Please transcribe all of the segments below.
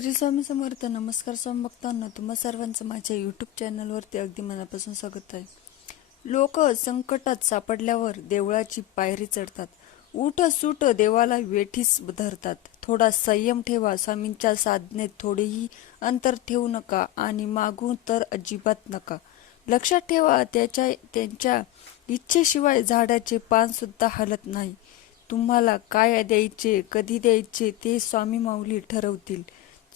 श्री स्वामी समर्थ नमस्कार स्वामी भक्तांना. तुम्हा सर्वांचं माझ्या यूट्यूब चॅनलवरती अगदी मनापासून स्वागत आहे. लोक संकटात सापडल्यावर देवळाची पायरी चढतात. उठ सुट देवाला वेठीस धरतात. थोडा संयम ठेवा स्वामींच्या साधनेत थोडेही अंतर ठेवू नका आणि मागू तर अजिबात नका. लक्षात ठेवा त्याच्या त्यांच्या इच्छेशिवाय झाडाचे पान सुद्धा हलत नाही. तुम्हाला काय द्यायचे कधी द्यायचे ते स्वामी माऊली ठरवतील.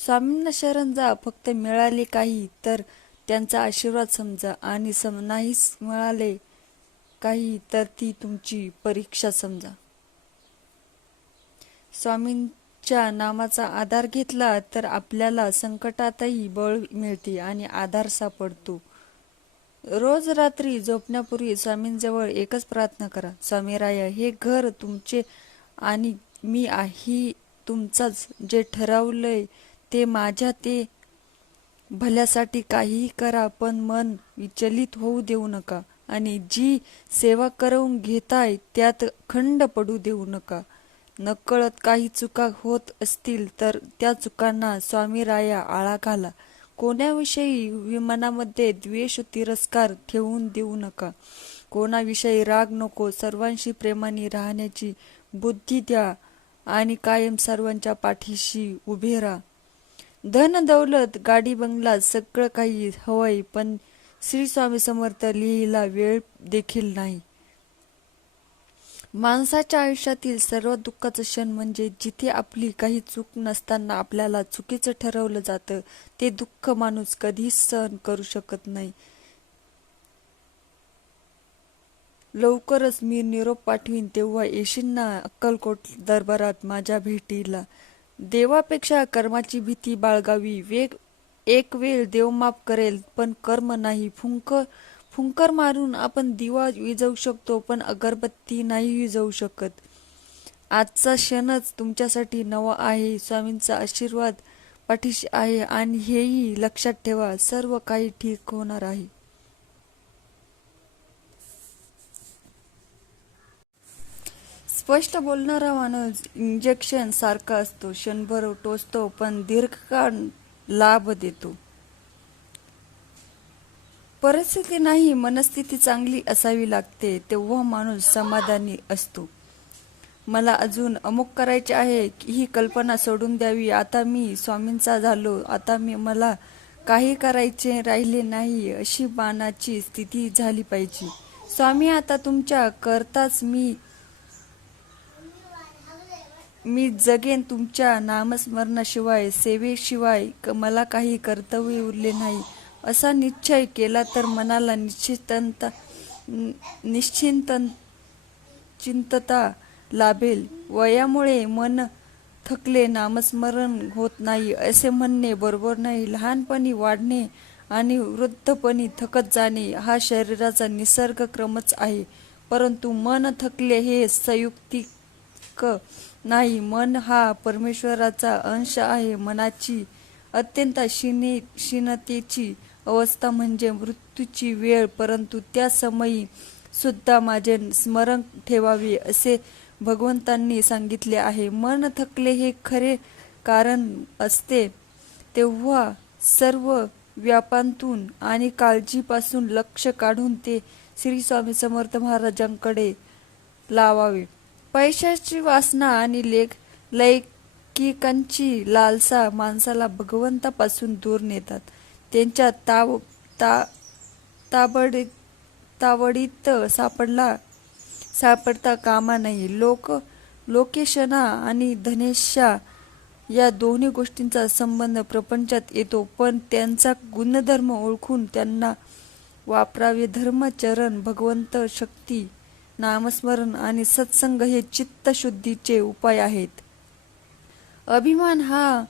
स्वामींना शरण जा फक्त मिळाले काही तर त्यांचा आशीर्वाद समजा आणि सम नाही मिळाले काही तर ती तुमची परीक्षा समजा. स्वामींच्या नामाचा आधार घेतला तर आपल्याला संकटातही बळ मिळते आणि आधार सापडतो. रोज रात्री झोपण्यापूर्वी स्वामींजवळ एकच प्रार्थना करा. स्वामी राया हे घर तुमचे आणि मी आही तुमचाच जे ठरवलंय ते माझ्या ते भल्यासाठी काहीही करा पण मन विचलित होऊ देऊ नका. आणि जी सेवा करवून घेताय त्यात खंड पडू देऊ नका. नकळत काही चुका होत असतील तर त्या चुकांना स्वामी राया आळा घाला. कोणाविषयी विमानामध्ये द्वेष तिरस्कार ठेवून देऊ नका. कोणाविषयी राग नको सर्वांशी प्रेमाने राहण्याची बुद्धी द्या आणि कायम सर्वांच्या पाठीशी उभे राहा. धन दौलत गाडी बंगला सगळं काही हवंय पण श्री स्वामी समर्थ लिहिला वेळ देखील नाही. माणसाच्या आयुष्यातील सर्वात दुःखाचं क्षण म्हणजे जिथे आपली काही चूक नसताना आपल्याला चुकीचं ठरवलं जातं ते दुःख माणूस कधीच सहन करू शकत नाही. लवकरच मी निरोप पाठवीन तेव्हा येशींना अक्कलकोट दरबारात माझ्या भेटीला? देवापेक्षा कर्माची भीती बाळगावी. वेग एक वेळ देव माफ करेल पण कर्म नाही. फुंक फुंकर मारून आपण दिवा विजवू शकतो पण अगरबत्ती नाही विजवू शकत. आजचा क्षणच तुमच्यासाठी नवा आहे. स्वामींचा आशीर्वाद पाठीशी आहे आणि हेही लक्षात ठेवा. सर्व काही ठीक होणार आहे. स्पष्ट बोलणारा माणूस इंजेक्शन सारखा असतो. क्षणभर टोचतो पण दीर्घकाळ लाभ देतो. परिस्थिती नाही मनस्थिती चांगली असावी लागते तेव्हा माणूस समाधानी असतो. मला अजून अमुक करायचे आहे ही कल्पना सोडून द्यावी. आता मी स्वामींचा झालो आता मी मला काही करायचे राहिले नाही अशी मानाची स्थिती झाली पाहिजे. स्वामी आता तुमच्या करताच मी मी जगेन तुमच्या नामस्मरणाशिवाय सेवेशिवाय क- मला काही कर्तव्य उरले नाही. असा निश्चय केला तर मनाला निश्चितता निश्चिंत चिंतता लाभेल. वयामुळे मन थकले नामस्मरण होत नाही असे म्हणणे बरोबर नाही. लहानपणी वाढणे आणि वृद्धपणी थकत जाणे हा शरीराचा निसर्ग क्रमच आहे. परंतु मन थकले हे संयुक्तिक नाही मन हा परमेश्वराचा अंश आहे. मनाची अत्यंत क्षीणे क्षीणतेची अवस्था म्हणजे मृत्यूची वेळ परंतु त्या समयी सुद्धा माझे स्मरण ठेवावे असे भगवंतांनी सांगितले आहे. मन थकले हे खरे कारण असते. तेव्हा सर्व व्यापांतून आणि काळजीपासून लक्ष काढून ते श्री स्वामी समर्थ महाराजांकडे लावावे. पैशाची वासना आणि लेख लैकिकांची लालसा माणसाला भगवंतापासून दूर नेतात. त्यांच्या ताव ता ताबडीत तावडीत सापडला सापडता कामा नाही. लोक लोकेशना आणि धनेशा या दोन्ही गोष्टींचा संबंध प्रपंचात येतो पण त्यांचा गुणधर्म ओळखून त्यांना वापरावे धर्मचरण भगवंत शक्ती नामस्मरण आणि सत्संग हे चित्तशुद्धीचे उपाय आहेत. अभिमान हा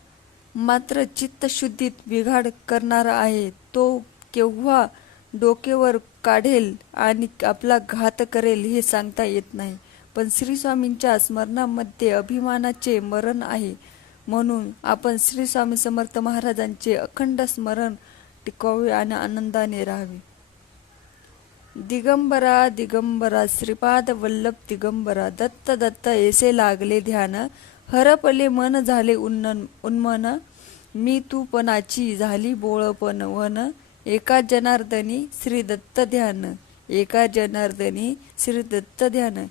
मात्र चित्तशुद्धीत बिघाड करणारा आहे. तो केव्हा डोकेवर काढेल आणि आपला घात करेल हे सांगता येत नाही. पण श्री स्वामींच्या स्मरणामध्ये अभिमानाचे मरण आहे. म्हणून आपण श्री स्वामी समर्थ महाराजांचे अखंड स्मरण टिकवावे आणि आनंदाने राहावे. दिगंबरा दिगंबरा श्रीपाद वल्लभ दिगंबरा दत्त दत्त येसे लागले ध्यान. हरपले मन झाले उन्न उन्मन. मी तूपणाची झाली बोळपण वन एका जनार्दनी श्री दत्त ध्यान. एका जनार्दनी श्री दत्त ध्यान.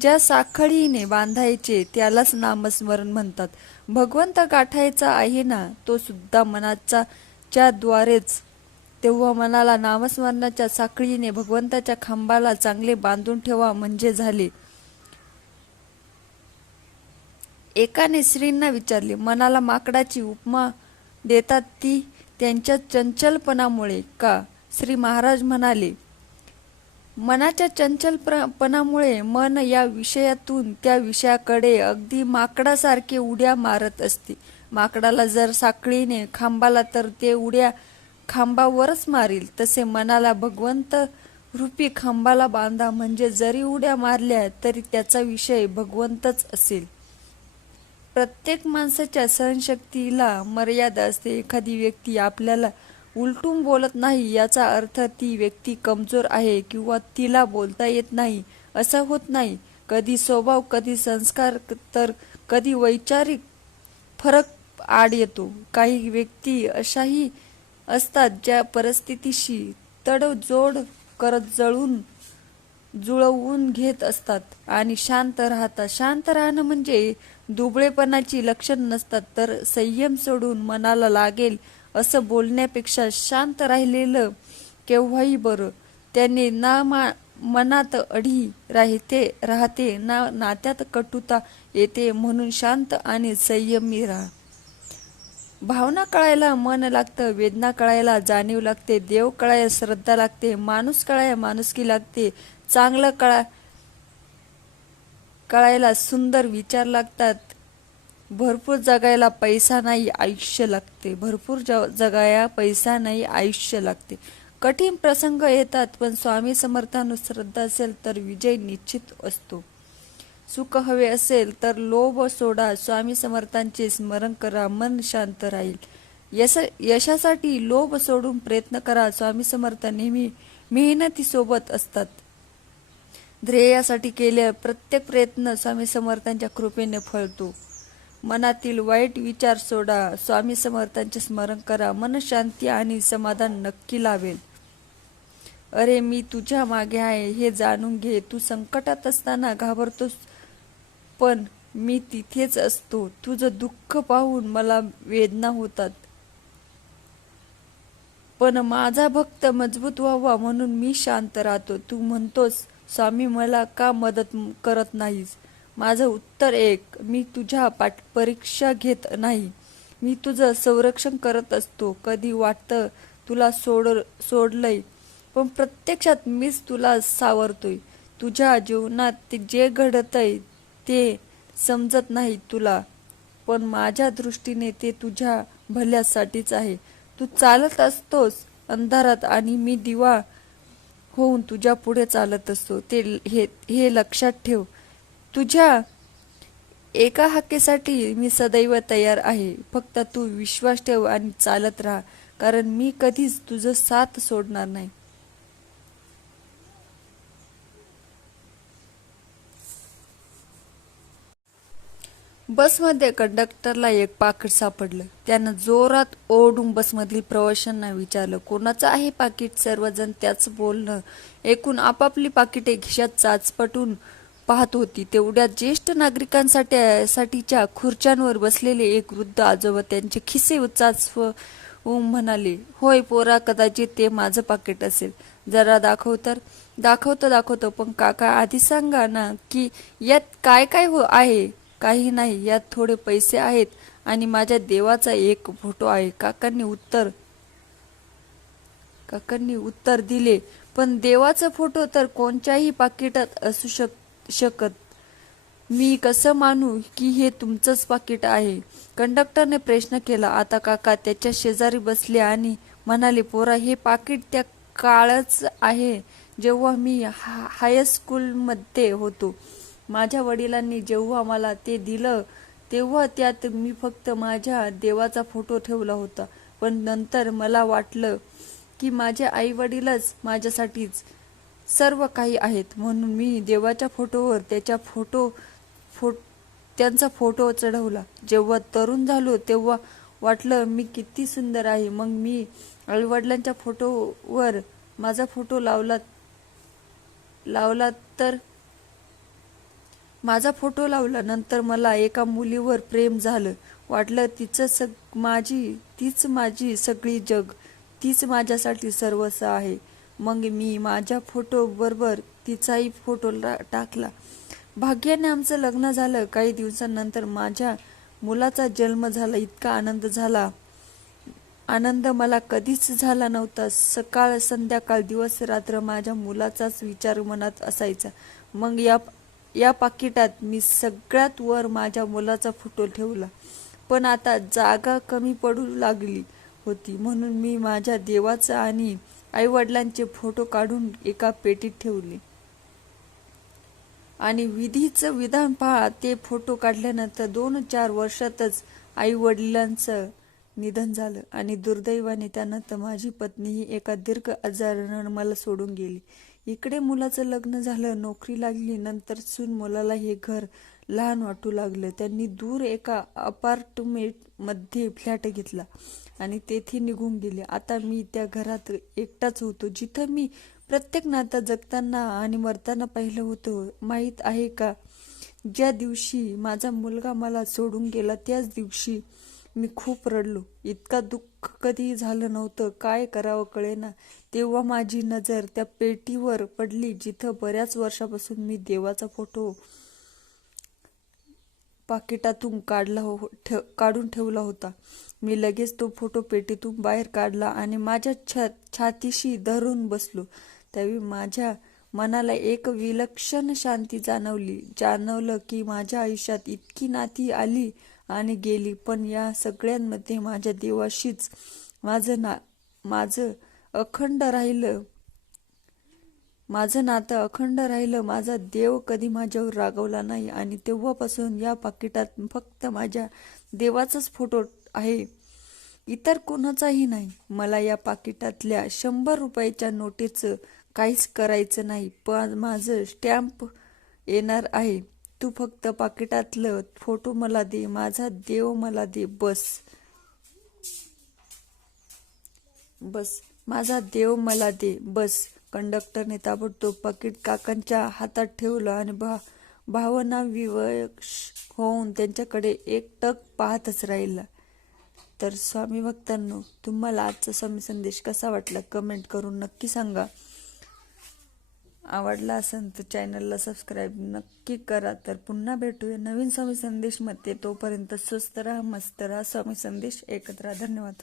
ज्या साखळीने बांधायचे त्यालाच नामस्मरण म्हणतात. भगवंत गाठायचा आहे ना तो सुद्धा मनाचा च्या द्वारेच. तेव्हा मनाला नामस्मरणाच्या साखळीने भगवंताच्या खांबाला चांगले बांधून ठेवा म्हणजे झाले. एकाने श्रींना विचारले मनाला माकडाची उपमा देतात ती त्यांच्या चंचलपणामुळे का? श्री महाराज म्हणाले मनाच्या चंचलपणामुळे मन या विषयातून त्या विषयाकडे अगदी माकडासारखे उड्या मारत असते. माकडाला जर साखळीने खांबाला तर ते उड्या खांबावरच मारील तसे मनाला भगवंत रूपी खांबाला बांधा म्हणजे जरी उड्या मारल्या तरी त्याचा विषय भगवंतच असेल. प्रत्येक माणसाच्या सहनशक्तीला मर्यादा असते. एखादी व्यक्ती आपल्याला उलटून बोलत नाही याचा अर्थ ती व्यक्ती कमजोर आहे किंवा तिला बोलता येत नाही असं होत नाही. कधी स्वभाव कधी संस्कार तर कधी वैचारिक फरक आड येतो. काही व्यक्ती अशाही असतात ज्या परिस्थितीशी तडजोड करत जळून जुळवून घेत असतात आणि शांत राहतात. शांत राहणं म्हणजे दुबळेपणाची लक्षण नसतात तर संयम सोडून मनाला लागेल असं बोलण्यापेक्षा शांत राहिलेलं केव्हाही बरं. त्याने ना मा मनात अढी राहते राहते ना नात्यात कटुता येते म्हणून शांत आणि संयमी राहा. भावना कळायला मन लागतं वेदना कळायला जाणीव लागते देव कळायला श्रद्धा लागते माणूस कळायला माणुसकी लागते चांगलं कळा कळायला सुंदर विचार लागतात. भरपूर जगायला पैसा नाही आयुष्य लागते. भरपूर ज जगाया पैसा नाही आयुष्य लागते. कठीण प्रसंग येतात पण स्वामी समर्थानु श्रद्धा असेल तर विजय निश्चित असतो. सुख हवे असेल तर लोभ सोडा स्वामी समर्थांचे स्मरण करा मन शांत राहील. यश यशासाठी लोभ सोडून प्रयत्न करा स्वामी समर्थ नेहमी मेहनतीसोबत असतात. ध्येयासाठी केले प्रत्येक प्रयत्न स्वामी समर्थांच्या कृपेने फळतो. मनातील वाईट विचार सोडा स्वामी समर्थांचे स्मरण करा मन शांती आणि समाधान नक्की लावेल अरे मी तुझ्या मागे आहे हे जाणून घे. तू संकटात असताना घाबरतोस पण मी तिथेच असतो. तुझं दुःख पाहून मला वेदना होतात. पण माझा भक्त मजबूत व्हावा म्हणून मी शांत राहतो. तू म्हणतोस स्वामी मला का मदत करत नाहीस? माझं उत्तर एक मी तुझ्या पाठ परीक्षा घेत नाही. मी तुझं संरक्षण करत असतो. कधी वाटतं तुला सोड सोडलंय पण प्रत्यक्षात मीच तुला सावरतोय. तुझ्या जीवनात ते जे घडतंय ते समजत नाही तुला. पण माझ्या दृष्टीने ते तुझ्या भल्यासाठीच आहे. तू चालत असतोस अंधारात आणि मी दिवा होऊन तुझ्या पुढे चालत असतो. ते हे हे लक्षात ठेव. तुझ्या एका हाकेसाठी मी सदैव तयार आहे. फक्त तू विश्वास ठेव आणि चालत राहा. कारण मी कधीच तुझं साथ सोडणार नाही. बसमध्ये कंडक्टरला एक पाकिट सापडलं. त्यानं जोरात ओढून बसमधील प्रवाशांना विचारलं कोणाचं आहे पाकिट? सर्वजण त्याच बोलणं एकूण आपापली पाकिटे खिशात चाचपटून पाहत होती. तेवढ्या ज्येष्ठ नागरिकांसाठी साठीच्या खुर्च्यांवर बसलेले एक वृद्ध आजोबा त्यांचे खिसे चाचव म्हणाले होय पोरा कदाचित ते माझं पाकिट असेल. जरा दाखव तर. दाखवतो दाखवतो. पण काका आधी सांगा ना की यात काय काय हो आहे? काही नाही यात थोडे पैसे आहेत आणि माझ्या देवाचा एक फोटो आहे. काकांनी उत्तर काकांनी उत्तर दिले पण देवाचा फोटो तर कोणत्याही पाकिटात असू शक शकत. मी कसं मानू की हे तुमचंच पाकिट आहे? कंडक्टरने प्रश्न केला. आता काका त्याच्या शेजारी बसले आणि म्हणाले पोरा हे पाकिट त्या काळच आहे जेव्हा मी हा हायस्कूलमध्ये होतो. माझ्या वडिलांनी जेव्हा मला ते दिलं तेव्हा त्यात मी फक्त माझ्या देवाचा फोटो ठेवला होता. पण नंतर मला वाटलं की माझे आई वडीलच माझ्यासाठीच सर्व काही आहेत. म्हणून मी देवाच्या फोटोवर त्याच्या फोटो फो त्यांचा फोटो चढवला. जेव्हा तरुण झालो तेव्हा वाटलं मी किती सुंदर आहे. मग मी आईवडिलांच्या फोटोवर माझा फोटो लावला लावला तर माझा फोटो लावला नंतर मला एका मुलीवर प्रेम झालं. वाटलं तिचं सग माझी तीच माझी सगळी जग तीच माझ्यासाठी सर्वस्व आहे. मग मी माझ्या फोटो बरोबर तिचाही फोटो ला- टाकला. भाग्याने आमचं लग्न झालं. काही दिवसांनंतर माझ्या मुलाचा जन्म झाला इतका आनंद झाला. आनंद मला कधीच झाला नव्हता. सकाळ संध्याकाळ दिवस रात्र माझ्या मुलाचाच विचार मनात असायचा. मग या या पाकिटात मी सगळ्यात वर माझ्या मुलाचा फोटो ठेवला. पण आता जागा कमी पडू लागली होती. म्हणून मी माझ्या देवाचा आणि आईवडिलांचे फोटो काढून एका पेटीत ठेवले. आणि विधीचं विधान पहा ते फोटो काढल्यानंतर दोन चार वर्षातच आई वडिलांचं निधन झालं आणि दुर्दैवाने त्यानंतर माझी पत्नीही एका दीर्घ आजारानं मला सोडून गेली. इकडे मुलाचं लग्न झालं नोकरी लागली नंतर सून मुलाला हे घर लहान वाटू लागलं. त्यांनी दूर एका अपार्टमेंटमध्ये फ्लॅट घेतला आणि तेथे निघून गेले. आता मी त्या घरात एकटाच होतो. जिथं मी प्रत्येक नातं जगताना आणि मरताना पाहिलं होतं माहीत आहे का? ज्या दिवशी माझा मुलगा मला सोडून गेला त्याच दिवशी मी खूप रडलो. इतका दुःख कधी झालं नव्हतं काय करावं कळेना. तेव्हा माझी नजर त्या पेटीवर पडली जिथं बऱ्याच वर्षापासून मी देवाचा फोटो पाकिटातून काढला हो ठेव काढून ठेवला होता. मी लगेच तो फोटो पेटीतून बाहेर काढला आणि माझ्या छा छातीशी धरून बसलो. त्यावेळी माझ्या मनाला एक विलक्षण शांती जाणवली जाणवलं की माझ्या आयुष्यात इतकी नाती आली आणि गेली. पण या सगळ्यांमध्ये माझ्या देवाशीच माझं ना माझं अखंड राहिलं. माझं नातं अखंड राहिलं. माझा देव कधी माझ्यावर रागवला नाही. आणि तेव्हापासून या पाकिटात फक्त माझ्या देवाचाच फोटो आहे. इतर कोणाचाही नाही. मला या पाकिटातल्या शंभर रुपयाच्या नोटीचं काहीच करायचं नाही. पण माझं स्टॅम्प येणार आहे. तू फक्त पाकिटातलं फोटो मला दे माझा देव मला दे बस. बस. माझा देव मला दे बस. कंडक्टरने ताबडतोब पाकिट काकांच्या हातात ठेवलं आणि भा भावना विवश होऊन त्यांच्याकडे एकटक पाहतच राहिला. तर स्वामी भक्तांनो तुम्हाला आजचा स्वामी संदेश कसा वाटला? कमेंट करून नक्की सांगा. आवडला असेल तर चॅनलला सबस्क्राईब नक्की करा. तर पुन्हा भेटूया नवीन स्वामी संदेशमध्ये तोपर्यंत स्वस्त राहा मस्त राहा. स्वामी संदेश एकत्र. राहा. धन्यवाद.